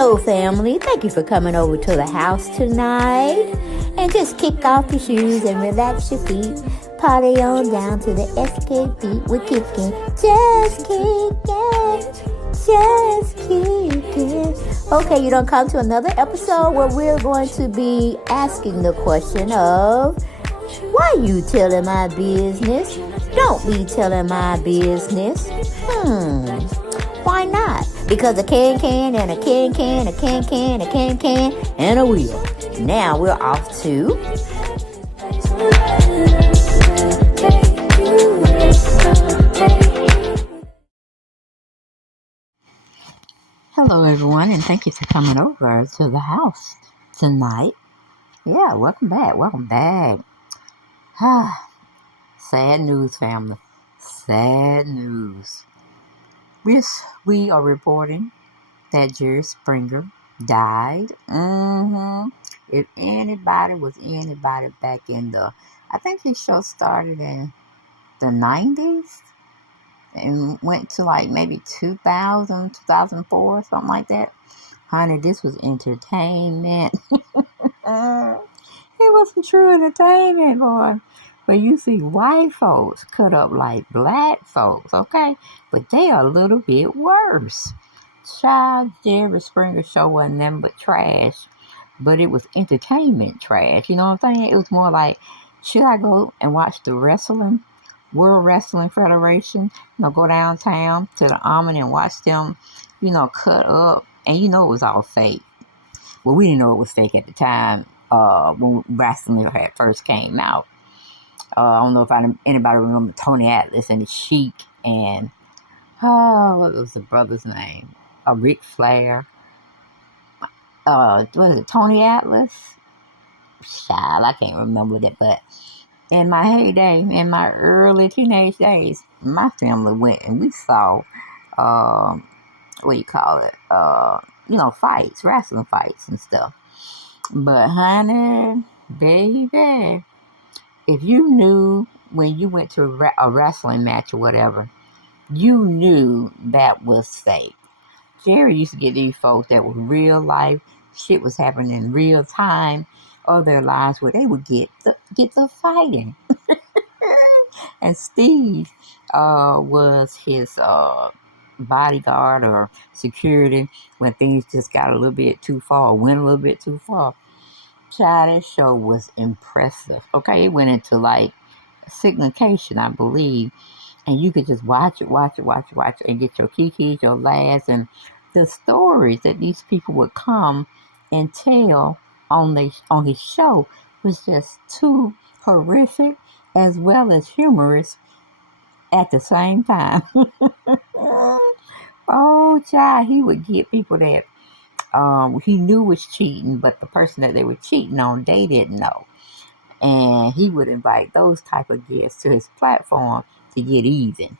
Hello, family. Thank you for coming over to the house tonight. And just kick off your shoes and relax your feet. Party on down to the SK beat. We're kicking. Just kicking. Just kicking. Okay, you don't come to another episode where we're going to be asking the question of, why you telling my business? Don't be telling my business. Why not? Because a can and a can, a can, and a wheel. Now we're off to... Hello, everyone, and thank you for coming over to the house tonight. Yeah, welcome back. Sad news, family. Sad news. We are reporting that JerrySpringer died. If anybody back in I think his show started in the 90s and went to like maybe 2000, 2004, something like that. Honey, this was entertainment. It wasn't true entertainment, boy. But you see, white folks cut up like black folks, okay? But they are a little bit worse. Child, JerrySpringer show wasn't nothing but trash. But it was entertainment trash. You know what I'm saying? It was more like, should I go and watch the wrestling? World Wrestling Federation? Go downtown to the Almond and watch them, cut up. And it was all fake. Well, we didn't know it was fake at the time when wrestling had first came out. I don't know if anybody remember Tony Atlas and the Sheik and, what was the brother's name? Ric Flair. Was it Tony Atlas? Child, I can't remember that, but in my heyday, in my early teenage days, my family went and we saw, fights, wrestling fights and stuff. But honey, baby, if you knew when you went to a wrestling match or whatever, you knew that was fake. Jerry used to get these folks that was real life, shit was happening in real time of their lives where they would get the fighting. And Steve was his bodyguard or security when things just got a little bit too far, went a little bit too far. Child, that show was impressive. Okay, it went into like syndication, I believe. And you could just watch it, and get your kikis, your laughs, and the stories that these people would come and tell on his show was just too horrific as well as humorous at the same time. Oh, child, he would get people that he knew was cheating, but the person that they were cheating on, they didn't know. And he would invite those type of guests to his platform to get even.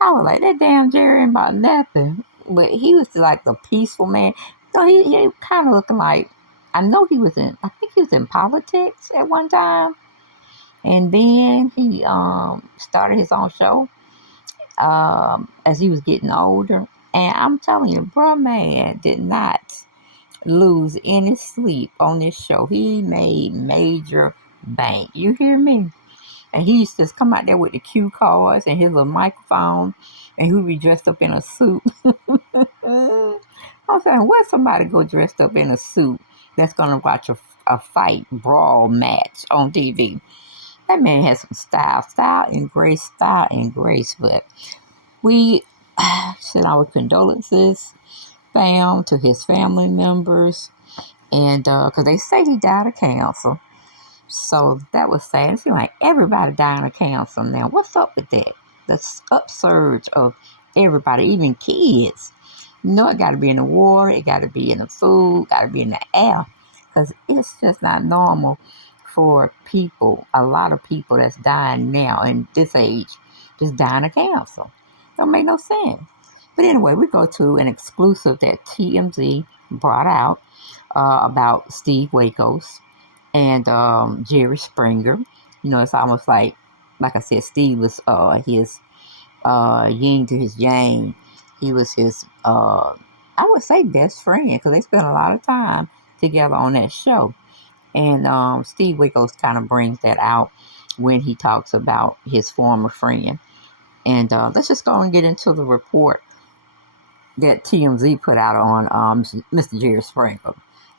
I was like, that damn Jerry ain't about nothing. But he was like the peaceful man. So he kind of looking like, I think he was in politics at one time. And then he started his own show as he was getting older. And I'm telling you, bro, man did not lose any sleep on this show. He made major bank. You hear me? And he used to just come out there with the cue cards and his little microphone, and he would be dressed up in a suit. I'm saying, where's somebody go dressed up in a suit that's going to watch a fight brawl match on TV? That man has some style and grace. But we send our condolences, fam, to his family members, and because they say he died of cancer. So that was sad. It seemed like everybody dying of cancer now. What's up with that? The upsurge of everybody, even kids. It got to be in the water. It got to be in the food. Got to be in the air. Because it's just not normal for people, a lot of people that's dying now in this age, just dying of cancer. Don't make no sense. But anyway, we go to an exclusive that TMZ brought out about SteveWilkos and JerrySpringer. It's almost like I said, Steve was his yin to his yang. He was his I would say best friend, because they spent a lot of time together on that show. And SteveWilkos kind of brings that out when he talks about his former friend. And let's just go and get into the report that TMZ put out on Mr. JerrySpringer.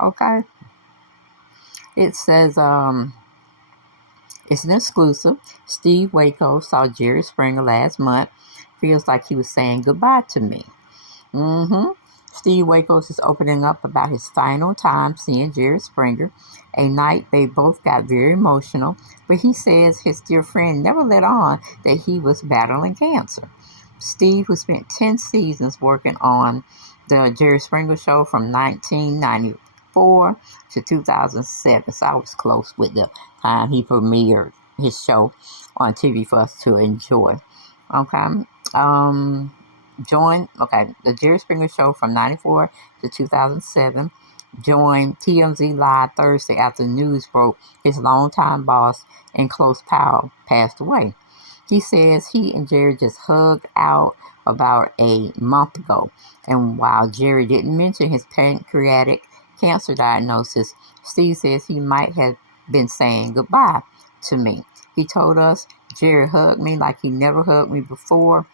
Okay, it says it's an exclusive. SteveWilkos saw JerrySpringer last month. Feels like he was saying goodbye to me. SteveWilkos is opening up about his final time seeing JerrySpringer. A night they both got very emotional, but he says his dear friend never let on that he was battling cancer. Steve, who spent 10 seasons working on the Jerry Springer Show from 1994 to 2007, so I was close with the time he premiered his show on TV for us to enjoy. Okay. The Jerry Springer Show from 94 to 2007. Joined TMZ Live Thursday after news broke his longtime boss and close pal passed away. He says he and Jerry just hugged out about a month ago. And while Jerry didn't mention his pancreatic cancer diagnosis, Steve says he might have been saying goodbye to me. He told us Jerry hugged me like he never hugged me before,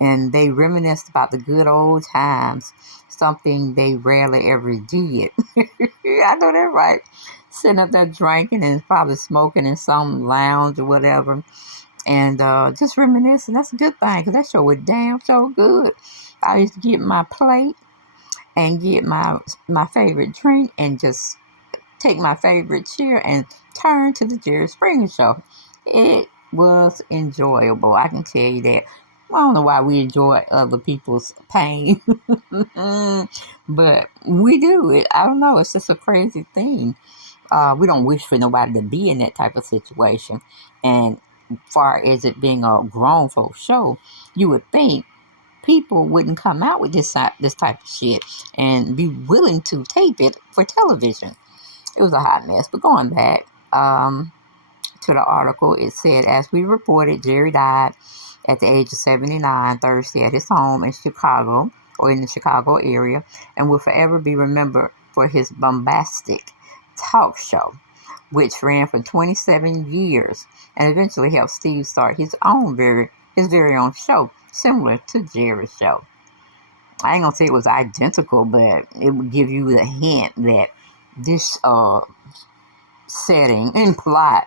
and they reminisced about the good old times, something they rarely ever did. I know that, right? Sitting up there drinking and probably smoking in some lounge or whatever, and just reminiscing. That's a good thing, because that show was damn so good. I used to get my plate and get my favorite drink and just take my favorite chair and turn to the Jerry Springer Show. It was enjoyable, I can tell you that. I don't know why we enjoy other people's pain, but we do it. I don't know. It's just a crazy thing. We don't wish for nobody to be in that type of situation. And far as it being a grown folk show, you would think people wouldn't come out with this type of shit and be willing to tape it for television. It was a hot mess. But going back to the article, it said, as we reported, Jerry died at the age of 79 Thursday at his home in Chicago, or in the Chicago area, and will forever be remembered for his bombastic talk show, which ran for 27 years and eventually helped Steve start his very own show, similar to Jerry's show. I ain't gonna say it was identical, but it would give you the hint that this setting and plot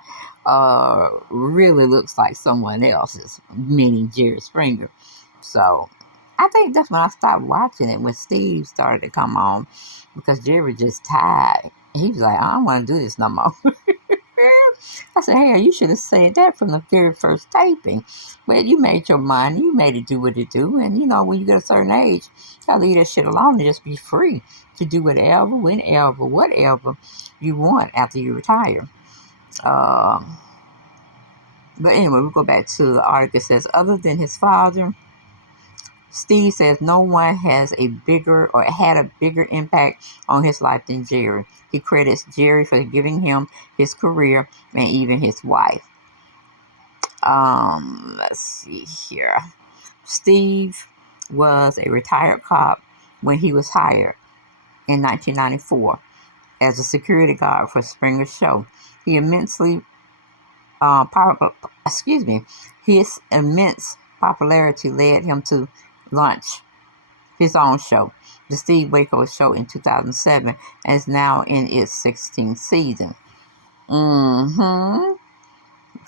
really looks like someone else's, meaning Jerry Springer. So I think that's when I stopped watching it, when Steve started to come on, because Jerry just tired. He was like, I don't want to do this no more. I said, hey, you should have said that from the very first taping. But you made your money. You made it do what it do. And, when you get a certain age, you gotta leave that shit alone and just be free to do whatever, whenever, whatever you want after you retire. But anyway, we'll go back to the article. It says, other than his father, Steve says no one had a bigger impact on his life than Jerry. He credits Jerry for giving him his career and even his wife. Let's see here. Steve was a retired cop when he was hired in 1994 as a security guard for Springer's show. His immense popularity led him to launch his own show, the SteveWilkos Show, in 2007, and is now in its 16th season.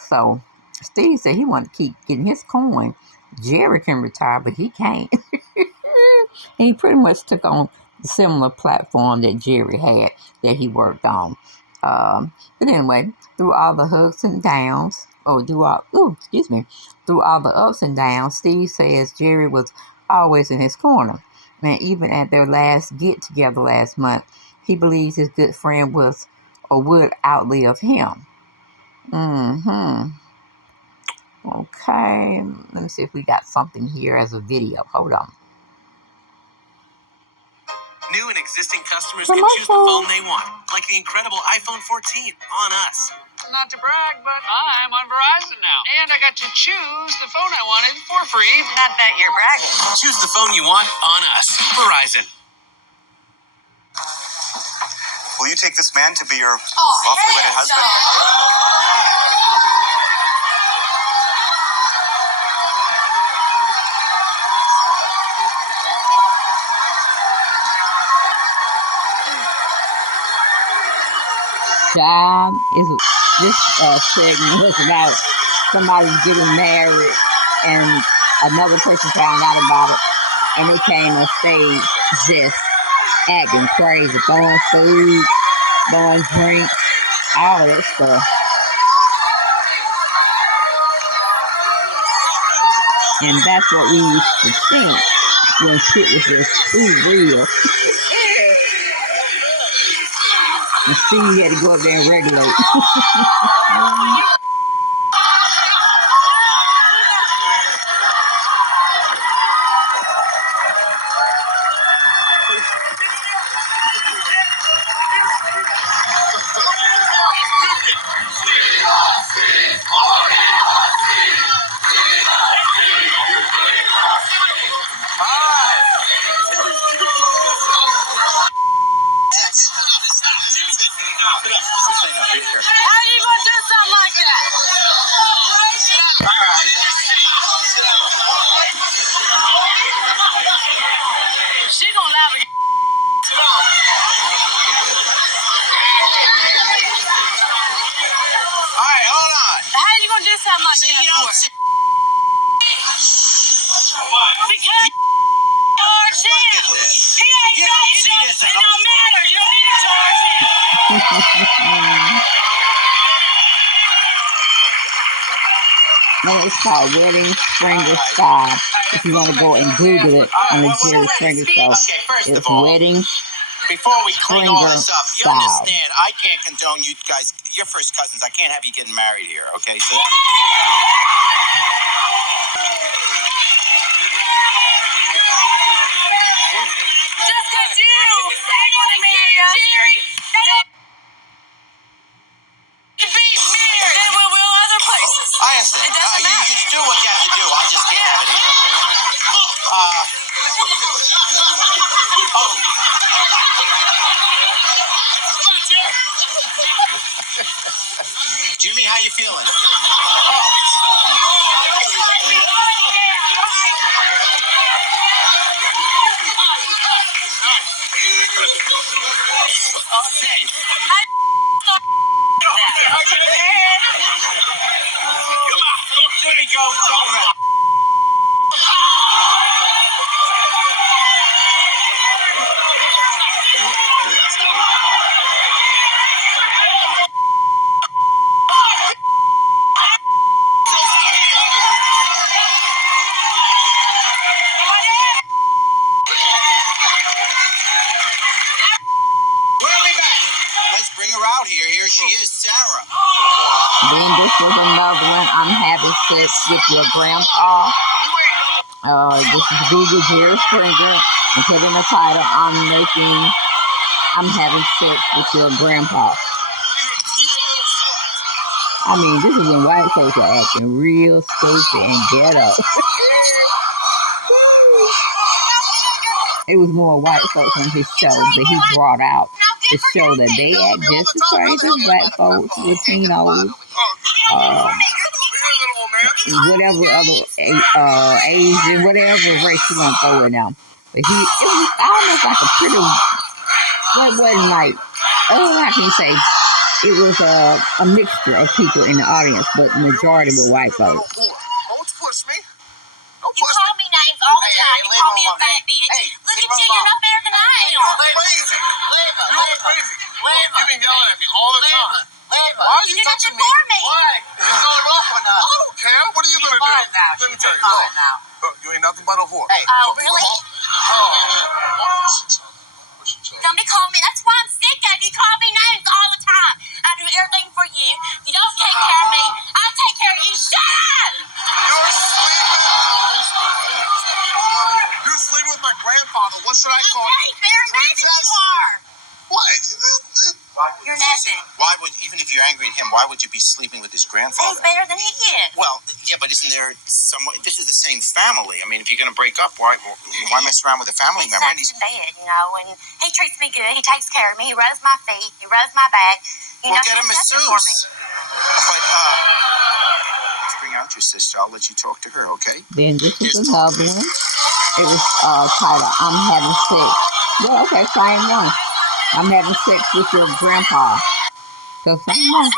So Steve said he wanted to keep getting his coin. Jerry can retire, but he can't. And he pretty much took on the similar platform that Jerry had, that he worked on. But anyway, through all the ups and downs, through all the ups and downs, Steve says Jerry was always in his corner. And even at their last get together last month, he believes his good friend would outlive him. Okay, let me see if we got something here as a video. Hold on. New and existing customers can choose the phone they want, like the incredible iPhone 14 on us. Not to brag, but I'm on Verizon now. And I got to choose the phone I wanted for free. Not that you're bragging. Choose the phone you want on us. Verizon. Will you take this man to be your lawfully wedded husband? Job is this segment was about somebody getting married and another person found out about it, and they came on stage just acting crazy, throwing food, throwing drinks, all that stuff. And that's what we used to think when shit was just too real. And Steve had to go up there and regulate. How are you gonna do something like that? Alright. She gonna laugh again. Sit down. Alright, hold on. How are you gonna do something like that? Because charge him. He ain't it don't matter. You don't need to charge him. No, it's called JerrySpringer style. If you want to go and Google it on the JerrySpringer show, it's wedding. Before we clean all this up, you style. understand, I can't condone you guys, you're first cousins. I can't have you getting married here, okay? So just because you ain't going to marry us, then we will other places. I understand. You do what you have to do. I just can't have it here. Jimmy, how you feeling? Okay. Jimmy, go around. Let's bring her out here. Here she is, Sarah. Then this was another one. I'm having sex with your grandpa. This is Google JerrySpringer, and put in the title, I'm having sex with your grandpa. I mean, this is when white folks are acting real stupid and ghetto. It was more white folks on his show that he brought out to show that they act just as crazy as black folks, Latinos, whatever other Asian, whatever race you want to throw in them. But it was almost like a pretty, what wasn't like, how can you say? It was a mixture of people in the audience, but the majority were white folks. Don't push me. Don't You push call me names all the time. You call me a fat bitch. Look at you, you're no better than I am. You're crazy. You're crazy. You've been yelling at me all the time. Why are you touching me? Why? You going off or not? I don't care. What are you going to do? Let me tell you. Look, you ain't nothing but a whore. Oh, really? Don't be calling me. That's why I'm sick of you. Call me names all the time. I do everything for you. You don't take care of me. I take care of you. Shut up! You're sleeping. You're sleeping with my grandfather. What should I call you? Very mad that you are. What? You're nothing. Why would, even if you're angry at him, why would you be sleeping with his grandfather? He's better than he is. Well, yeah, but isn't there someone? This is the same family. I mean, if you're going to break up, why mess around with a family He member? sucks in bed, you know, and he treats me good. He takes care of me. He rubs my feet. He rubs my back. You Well, know, get a he's nothing for me. masseuse. But let's bring out your sister. I'll let you talk to her, okay? Then this is another one. It was titled, I'm having sex. Well, okay, same one. I'm having sex with your grandpa. So same one.